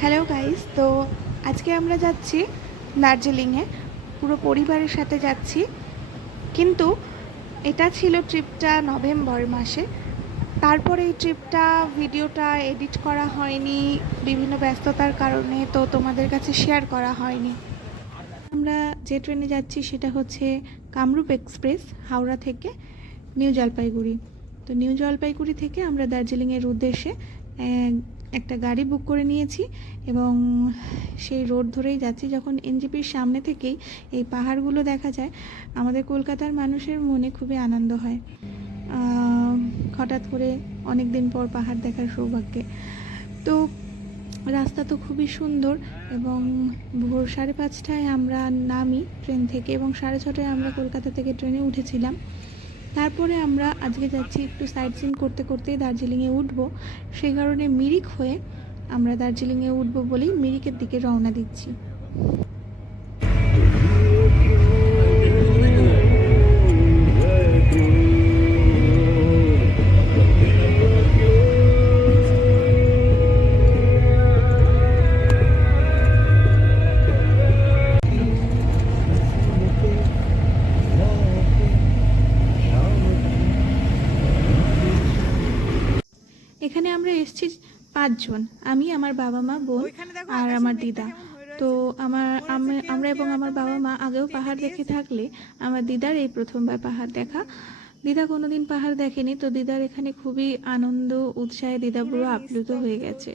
Hello guys, তো আজকে আমরা যাচ্ছি দার্জিলিংয়ে, পুরো পরিবারের সাথে যাচ্ছি। কিন্তু এটা ছিল ট্রিপটা নভেম্বর মাসে। তারপরে এই ট্রিপটা ভিডিওটা এডিট করা হয়নি বিভিন্ন ব্যস্ততার কারণে, তো তোমাদের কাছে শেয়ার করা হয়নি। আমরা যে ট্রেনে যাচ্ছি সেটা হচ্ছে কামরূপ এক্সপ্রেস, হাওড়া থেকে নিউ জলপাইগুড়ি। তো নিউ জলপাইগুড়ি থেকে আমরা দার্জিলিংয়ের উদ্দেশ্যে একটা গাড়ি বুক করে নিয়েছি এবং সেই রোড ধরেই যাচ্ছি। যখন এনজিপির সামনে থেকেই এই পাহাড়গুলো দেখা যায়, আমাদের কলকাতার মানুষের মনে খুবই আনন্দ হয় হঠাৎ করে অনেক দিন পর পাহাড় দেখার সৌভাগ্যে। তো রাস্তা তো খুবই সুন্দর এবং ভোর 5:30টায় আমরা নামি ট্রেন থেকে এবং 6:30টায় আমরা কলকাতা থেকে ট্রেনে উঠেছিলাম। তারপরে আমরা আজকে যাচ্ছি একটু সাইট সিন করতে করতেই দার্জিলিংয়ে উঠব। সেই কারণে মিরিক হয়ে আমরা দার্জিলিংয়ে উঠব বলেই মিরিকের দিকে রওনা দিচ্ছি। এখানে আমরা এসেছি 5 জন, আমি, আমার বাবা মা, বোন আর আমার দিদা। তো আমরা এবং আমার বাবা মা আগেও পাহাড় দেখে থাকলে আমার দিদার এই প্রথমবার পাহাড় দেখা। দিদা কোনোদিন পাহাড় দেখেনি, তো দিদার এখানে খুবই আনন্দ উৎসাহে দিদা পুরো আপ্লুত হয়ে গেছে।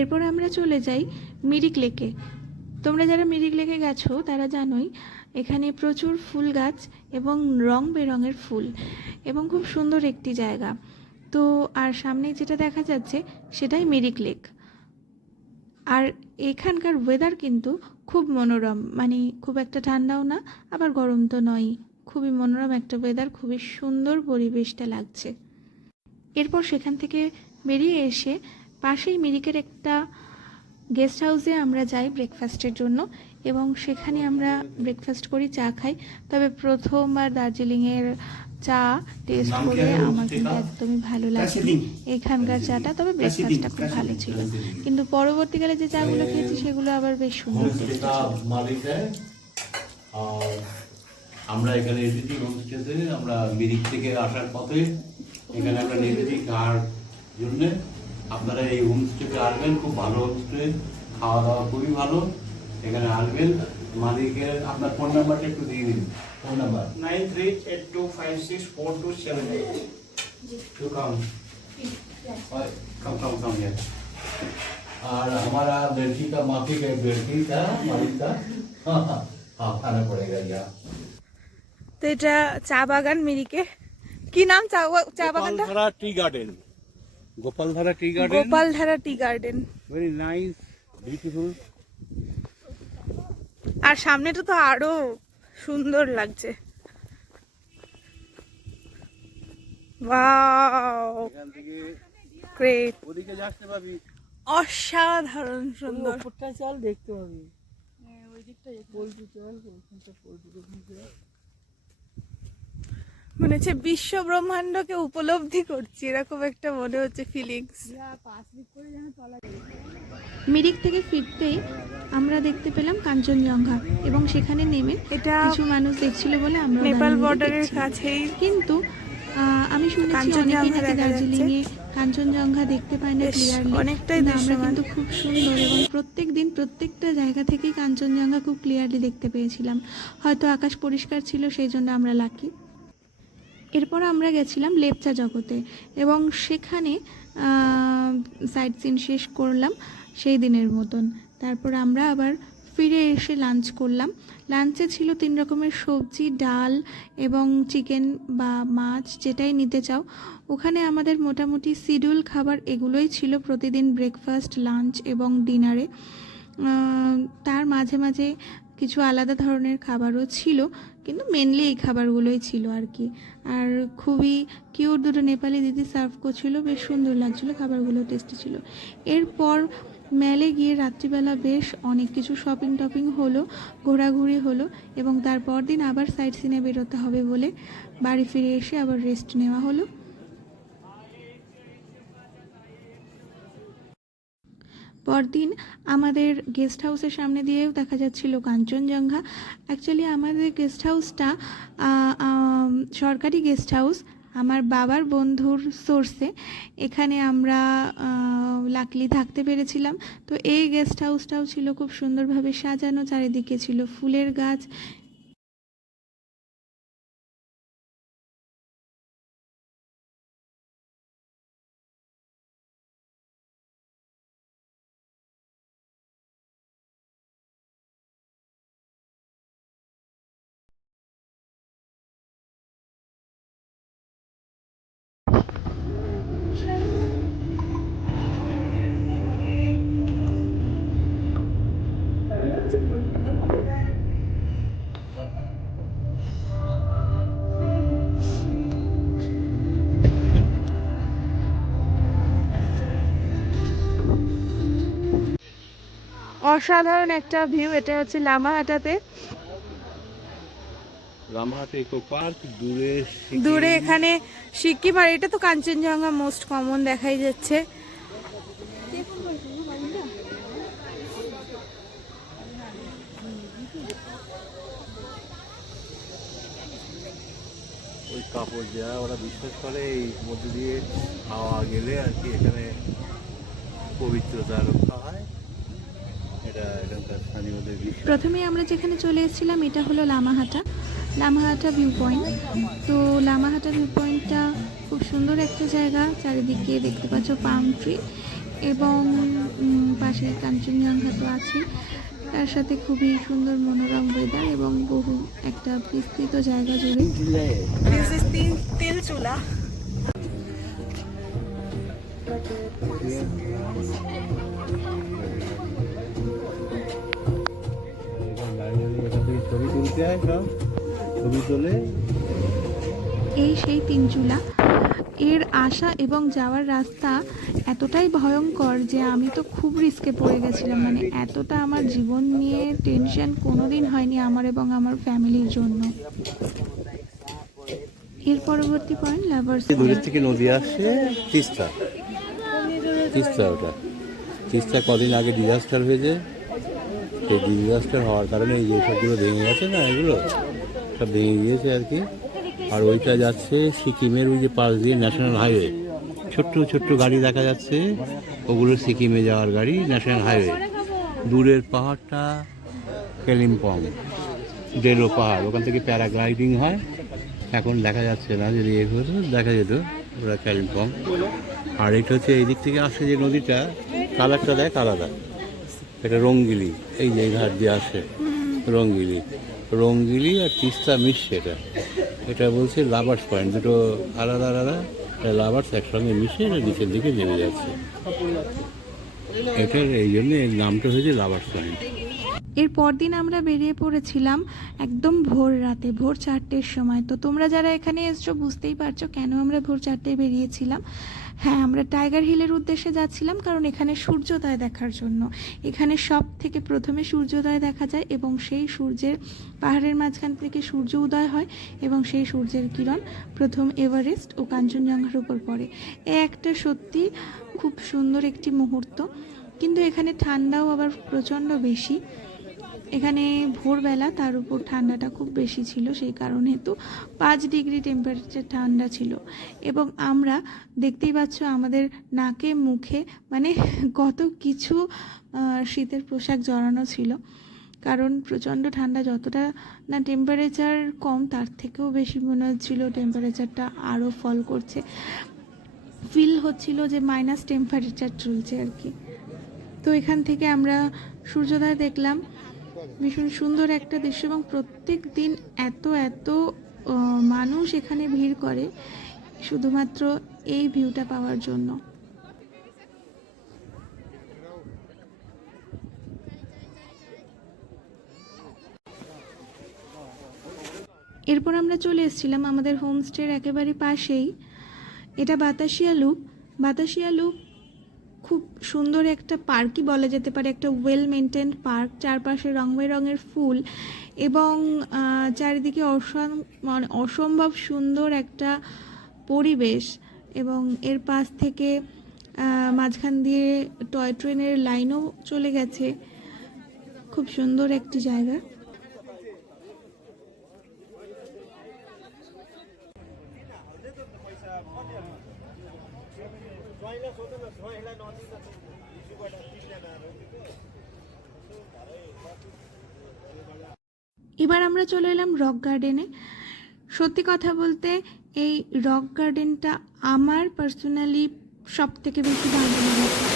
এরপর আমরা চলে যাই মিরিক লেকে। তোমরা যারা মিরিক লেকে গেছো তারা জানোই এখানে প্রচুর ফুল গাছ এবং রং বেরঙের ফুল এবং খুব সুন্দর একটি জায়গা। তো আর সামনে যেটা দেখা যাচ্ছে সেটাই মিরিক লেক। আর এখানকার ওয়েদার কিন্তু খুব মনোরম, মানে খুব একটা ঠান্ডাও না আবার গরম তো নয়ই, খুবই মনোরম একটা ওয়েদার, খুবই সুন্দর পরিবেশটা লাগছে। এরপর সেখান থেকে বেরিয়ে এসে পাশেই মিরিকের একটা গেস্ট হাউসে আমরা যাই ব্রেকফাস্টের জন্য এবং সেখানে আমরা ব্রেকফাস্ট করি, চা খাই। তবে প্রথমবার দার্জিলিংয়ের চা টেস্ট করে আমার কিন্তু একদমই ভালো লাগেনি এখানকার চাটা, তবে ব্রেকফাস্টটা খুব ভালো ছিল। কিন্তু পরবর্তীকালে যে চাগুলো খেয়েছি সেগুলো আবার বেশ সুন্দর টেস্ট ছিল। আমরা এখানে এসেছি হোমস্টেতে, আমরা মিরিক থেকে আসার পথে এখানে আমরা নেমেছি খাওয়ার জন্যে। আপনারা এই হোমস্টেতে আসবেন, খুব ভালো হোমস্টে, খাওয়া দাওয়া খুবই ভালো। এখানে আসবেন। মালিকের আপনার ফোন নাম্বারটা একটু দিয়ে দিন। Phone number 9382564278। टू कम कम यार। और हमारा लड़की का माफी का लड़की था मालिक था। हाँ खाना पड़ेगा यार। তো এটা চা বাগান মিরিকে। কি নাম চা বাগানটা? Gopaldhara Tea Garden. Gopaldhara Tea Garden. Gopaldhara Tea Garden. Very nice, beautiful. আর সামনেটা তো আরো সুন্দর লাগছে। ওয়াও, এখান থেকে গ্রেট, ওদিকে যাচ্ছে পাবি। অসাধারণ সুন্দর। ওপরটা চল, দেখতে পাবি। ওই দিকটা পোল্ট্রি চল, ওখানটা পোল্ট্রি দেখতে। মনে হচ্ছে বিশ্ব ব্রহ্মাণ্ডকে উপলব্ধি করছি, এরকম একটা মনে হচ্ছে ফিলিংস। মিরিক থেকে ফিরতেই আমরা দেখতে পেলাম কাঞ্চনজঙ্ঘা এবং সেখানে নেমে এটা কিছু মানুষ দেখছিল বলে আমরা নেপাল বর্ডারের কাছেই। কিন্তু আমি শুনেছি অনেকেই নাকি দার্জিলিংয়ে কাঞ্চনজঙ্ঘা দেখতে পায় না ক্লিয়ারলি, অনেকটাই আমরা কিন্তু খুব সুন্দর এবং প্রত্যেক দিন প্রত্যেকটা জায়গা থেকেই কাঞ্চনজঙ্ঘা খুব ক্লিয়ারলি দেখতে পেয়েছিলাম। হয়তো আকাশ পরিষ্কার ছিল, সেই জন্য আমরা লাকি। এরপর আমরা গেছিলাম লেপচা জগতে এবং সেখানে সাইট সিন শেষ করলাম সেই দিনের মতন। তারপর আমরা আবার ফিরে এসে লাঞ্চ করলাম। লাঞ্চে ছিল 3 রকমের সবজি, ডাল এবং চিকেন বা মাছ, যেটাই নিতে চাও। ওখানে আমাদের মোটামুটি শিডিউল খাবার এগুলোই ছিল প্রতিদিন ব্রেকফাস্ট, লাঞ্চ এবং ডিনারে। তার মাঝে মাঝে কিছু আলাদা ধরনের খাবারও ছিল, কিন্তু মেনলি এই খাবারগুলোই ছিল আর কি। আর খুবই কিউট দুটো নেপালি দিদি সার্ভ করছিল, বেশ সুন্দর লাগছিলো, খাবারগুলো টেস্টি ছিল। এরপর মেলে গিয়ে রাত্রিবেলা বেশ অনেক কিছু শপিং টপিং হলো, ঘোরাঘুরি হলো, এবং তারপর দিন আবার সাইট সিনে বেরোতে হবে বলে বাড়ি ফিরে এসে আবার রেস্ট নেওয়া হলো। পরদিন আমাদের গেস্ট হাউসের সামনে দিয়েও দেখা যাচ্ছিল কাঞ্চনজঙ্ঘা। অ্যাকচুয়ালি আমাদের গেস্ট হাউসটা সরকারি গেস্ট হাউস, আমার বাবার বন্ধুর সোর্সে এখানে আমরা লাকলি থাকতে পেরেছিলাম। তো এই গেস্ট হাউসটাও ছিল খুব সুন্দরভাবে সাজানো, চারিদিকে ছিল ফুলের গাছ। অসাধারণ একটা ভিউ, এটা হচ্ছে লামাহাটাতে। রামহাট ইকো পার্ক, দূরে দূরে এখানে সিকিম, আর এটা তো কাঞ্চনজঙ্ঘা মোস্ট কমন দেখাই যাচ্ছে। ওই কাপড় দেওয়া ওরা বিশ্বাস করে এই মধ্যে দিয়ে হাওয়া গেলে আর কি এখানে পবিত্রতা রক্ষা হয়, এটা এখানকার স্থানীয়দের বিশ্বাস। প্রথমে আমরা যেখানে চলে এসেছিলাম এটা হলো লামাহাটা ভিউ পয়েন্ট। তো লামাহাটা ভিউ পয়েন্টটা খুব সুন্দর একটা জায়গা, চারিদিকে দেখতে পাচ্ছ পাম ট্রি, এবং পাশে কাঞ্চনজঙ্ঘা তো আছে, তার সাথে খুবই সুন্দর মনোরম ওয়েদার এবং বহু একটা বিস্তৃত জায়গা জুড়ে। তেল চুলা। ছবি তুলতে হয়, সব ছবি তোলে। এই সেই তিনচুলা। এর আসা এবং যাওয়ার রাস্তা এতটাই ভয়ঙ্কর যে আমি তো খুব রিস্কে পড়ে গেছিলাম, মানে এতটা আমার জীবন নিয়ে টেনশন কোনোদিন হয়নি আমার এবং আমার ফ্যামিলির জন্য। এর পরবর্তী পয়েন্ট লাভার্স দূরের থেকে নদী আসছে, তিস্তা। ওটা তিস্তা কদিন আগে ডিজাস্টার হয়েছে, সেই ডিজাস্টার হওয়ার কারণে এই যে সবগুলো ভেঙে গেছে না, এগুলো সব ভেঙে গিয়েছে আর কি। আর ওইটা যাচ্ছে সিকিমের ওই যে পাশ দিয়ে ন্যাশনাল হাইওয়ে, ছোট্ট ছোট্ট গাড়ি দেখা যাচ্ছে, ওগুলো সিকিমে যাওয়ার গাড়ি, ন্যাশনাল হাইওয়ে। দূরের পাহাড়টা কালিম্পং, ডেলো পাহাড়, ওখান থেকে প্যারাগ্লাইডিং হয়, এখন দেখা যাচ্ছে না, যদি এ হতো দেখা যেত ওরা কালিম্পং। আর এটা হচ্ছে এই দিক থেকে আসছে যে নদীটা, কালারটা দেখ আলাদা, এটা রঙ্গিলি, এই যে এই ধার দিয়ে আসে রঙ্গিলি আর তিস্তা মিশছে, এটা বলছে লাভার্স পয়েন্ট, দুটো আলাদা আলাদা লাভার্স একসঙ্গে মিশে এটা নিচের দিকে নেমে যাচ্ছে, এটার এই জন্য এর নামটা হয়েছে লাভার্স পয়েন্ট। এর পরদিন আমরা বেরিয়ে পড়েছিলাম একদম ভোর রাতে, ভোর 4টের সময়। তো তোমরা যারা এখানে এসছো বুঝতেই পারছো কেন আমরা ভোর 4টায় বেরিয়েছিলাম। হ্যাঁ, আমরা টাইগার হিলের উদ্দেশ্যে যাচ্ছিলাম, কারণ এখানে সূর্যোদয় দেখার জন্য। এখানে সব থেকে প্রথমে সূর্যোদয় দেখা যায়, এবং সেই সূর্যের পাহাড়ের মাঝখান থেকে সূর্য উদয় হয়, এবং সেই সূর্যের কিরণ প্রথম এভারেস্ট ও কাঞ্চনজঙ্ঘার উপর পড়ে। এ একটা সত্যি খুব সুন্দর একটি মুহূর্ত। কিন্তু এখানে ঠান্ডাও আবার প্রচণ্ড বেশি, এখানে ভোরবেলা, তার উপর ঠান্ডাটা খুব বেশি ছিল, সেই কারণ হেতু 5 ডিগ্রি টেম্পারেচার ঠান্ডা ছিল। এবং আমরা দেখতেই পাচ্ছ আমাদের নাকে মুখে মানে কত কিছু শীতের পোশাক জড়ানো ছিল, কারণ প্রচণ্ড ঠান্ডা। যতটা না টেম্পারেচার কম, তার থেকেও বেশি মনে হচ্ছিল টেম্পারেচারটা আরও ফল করছে, ফিল হচ্ছিল যে মাইনাস টেম্পারেচার চলছে আর কি। তো এখান থেকে আমরা সূর্যোদয় দেখলাম, ভীষণ সুন্দর একটা দৃশ্য, এবং প্রত্যেক দিন এত মানুষ এখানে ভিড় করে শুধুমাত্র এই ভিউটা পাওয়ার জন্য। এরপর আমরা চলে এসেছিলাম আমাদের হোমস্টের একেবারে পাশেই, এটা বাতাসিয়া লুপ। বাতাসিয়া লুপ খুব সুন্দর একটা পার্কই বলা যেতে পারে, একটা ওয়েল মেনটেন্ড পার্ক, চারপাশে রং বেরঙের ফুল এবং চারিদিকে অসম্ভব সুন্দর একটা পরিবেশ। এবং এর পাশ থেকে মাঝখান দিয়ে টয় ট্রেনের লাইনও চলে গেছে। খুব সুন্দর একটি জায়গা। এবার আমরা চলে এলাম রক গার্ডেনে। সত্যি কথা বলতে এই রক গার্ডেনটা আমার পার্সোনালি সব থেকে বেশি ভালো লেগেছে।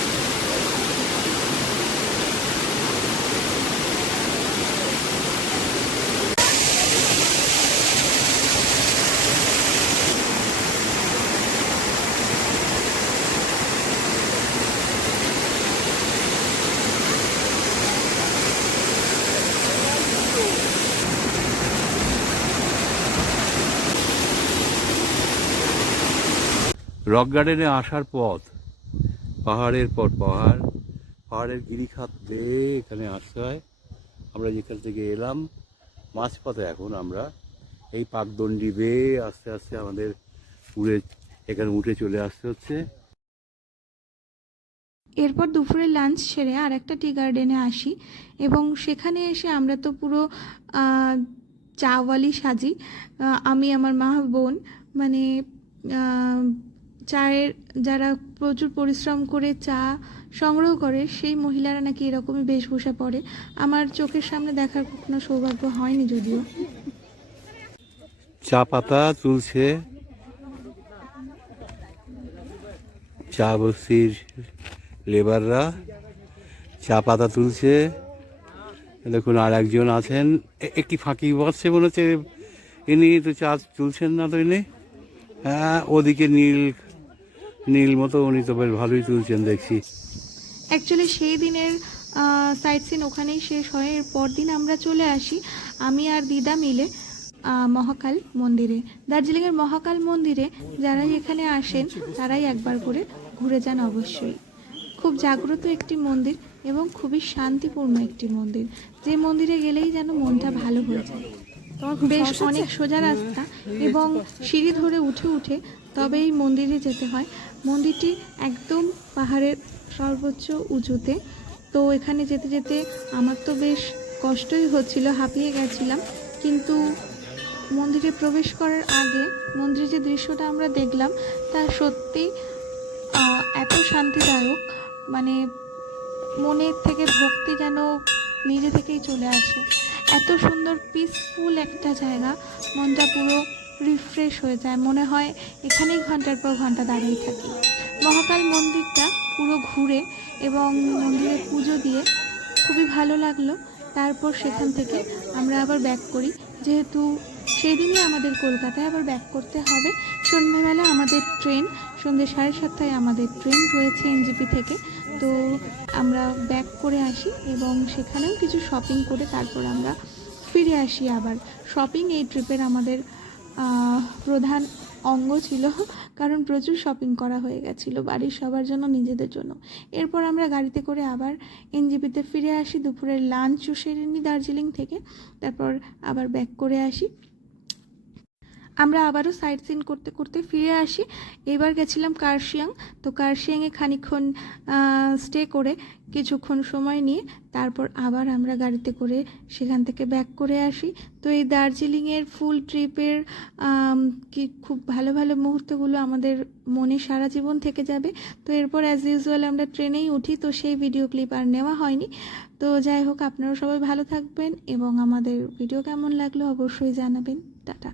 রক গার্ডেনে আসার পথ, পাহাড়ের পর পাহাড়, পাহাড়ের গিরিখাত বেয়ে এখানে আসতে হয়। আমরা যেখান থেকে এলাম মাঝপথে এখন আমরা এই পাকদণ্ডি বেয়ে আস্তে আস্তে আমাদের এখানে উঠে চলে আসতে হচ্ছে। এরপর দুপুরে লাঞ্চ সেরে আর একটা টি গার্ডেনে আসি এবং সেখানে এসে আমরা তো পুরো চাওয়ালি সাজি। আমি, আমার মা, বোন, মানে চায়ের যারা প্রচুর পরিশ্রম করে চা সংগ্রহ করে সেই মহিলারা নাকি এরকমই বেশভূষা পরে। আমার চোখের সামনে দেখার কোনো সৌভাগ্য হয়নি যদিও। চা পাতা তুলছে চা বস্তির লেবাররা, চা পাতা তুলছে। দেখুন আর একজন আছেন, একটি ফাঁকি বসছে মনে হচ্ছে, ইনি তো চা তুলছেন না তো ইনি। হ্যাঁ, ওদিকে নীল নীল মতো, উনি তো বেশ ভালোই তুলছেন দেখছি। অ্যাকচুয়ালি সেই দিনের সাইট সিন ওখানেই শেষ হয়। এর পরদিন আমরা চলে আসি আমি আর দিদা মিলে মহাকাল মন্দিরে। দার্জিলিংয়ের মহাকাল মন্দিরে যারাই এখানে আসেন তারাই একবার করে ঘুরে যান অবশ্যই। খুব জাগ্রত একটি মন্দির এবং খুবই শান্তিপূর্ণ একটি মন্দির, যে মন্দিরে গেলেই যেন মনটা ভালো হয়ে যায়। বেশ অনেক সোজা রাস্তা এবং সিঁড়ি ধরে উঠে উঠে তবে এই মন্দিরে যেতে হয়। মন্দিরটি একদম পাহাড়ের সর্বোচ্চ উঁচুতে। তো এখানে যেতে যেতে আমার তো বেশ কষ্টই হচ্ছিল, হাঁপিয়ে গেছিলাম। কিন্তু মন্দিরে প্রবেশ করার আগে মন্দিরের যে দৃশ্যটা আমরা দেখলাম তা সত্যি এত শান্তিদায়ক, মানে মনের থেকে ভক্তি যেন নিজে থেকেই চলে আসে। এত সুন্দর পিসফুল একটা জায়গা, মনটা পুরো রিফ্রেশ হয়ে যায়, মনে হয় এখানেই ঘন্টার পর ঘন্টা দাঁড়িয়ে থাকি। মহাকাল মন্দিরটা পুরো ঘুরে এবং মন্দিরে পুজো দিয়ে খুবই ভালো লাগলো। তারপর সেখান থেকে আমরা আবার ব্যাক করি, যেহেতু সেদিনই আমাদের কলকাতায় আবার ব্যাক করতে হবে। সন্ধ্যাবেলা আমাদের ট্রেন, সন্ধ্যে 7:30টায় আমাদের ট্রেন রয়েছে এনজেপি থেকে। তো আমরা ব্যাক করে আসি এবং সেখানেও কিছু শপিং করে তারপর আমরা ফিরে আসি আবার। শপিং এই ট্রিপের আমাদের প্রধান অঙ্গ ছিল, কারণ প্রচুর শপিং করা হয়ে গেছিলো বাড়ির সবার জন্য, নিজেদের জন্য। এরপর আমরা গাড়িতে করে আবার এনজেপিতে ফিরে আসি, দুপুরের লাঞ্চও সেরে নিই দার্জিলিং থেকে, তারপর আবার ব্যাক করে আসি। আমরা আবারও সাইট সিন করতে করতে ফিরে আসি। এবার গেছিলাম কার্শিয়াং। তো কার্শিয়াংয়ে খানিকক্ষণ স্টে করে কিছুক্ষণ সময় নিয়ে তারপর আবার আমরা গাড়িতে করে সেখান থেকে ব্যাক করে আসি। তো এই দার্জিলিংয়ের ফুল ট্রিপের কি খুব ভালো ভালো মুহূর্তগুলো আমাদের মনে সারা জীবন থেকে যাবে। তো এরপর অ্যাজ ইউজুয়াল আমরা ট্রেনেই উঠি, তো সেই ভিডিও ক্লিপ আর নেওয়া হয়নি। তো যাই হোক, আপনারা সবাই ভালো থাকবেন এবং আমাদের ভিডিও কেমন লাগলো অবশ্যই জানাবেন। টাটা।